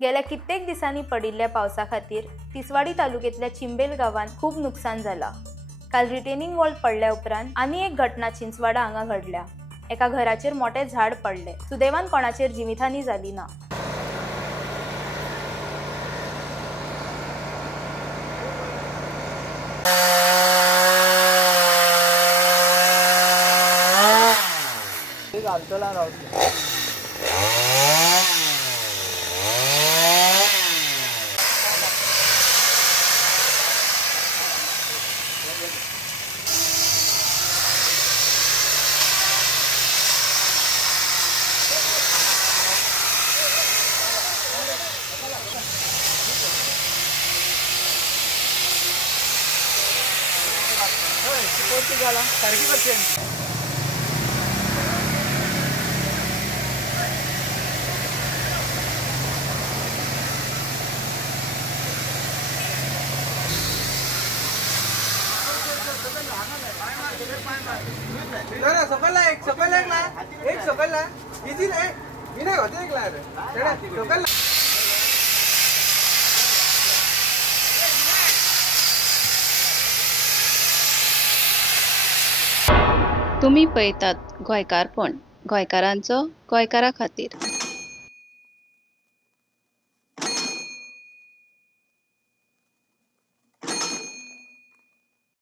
गेल्या कित्येक दिसांनी पडिल्ल्या पावसा खातीर तिसवाडी तालुक्यातल्या चिंबेल गावात खूप नुकसान झाला। काल रिटेनिंग वॉल पडल्या उपरांत आनी एक घटना चिंचवाडा हांगा घडल्या। एका घराचेर मोठे झाड पडले। सुदैवान कोणाचेर जिवितहानी जाली ना। तुम्ही पळयतात गोंयकारपण, गोंयकारांचो गोंयकारा खातीर।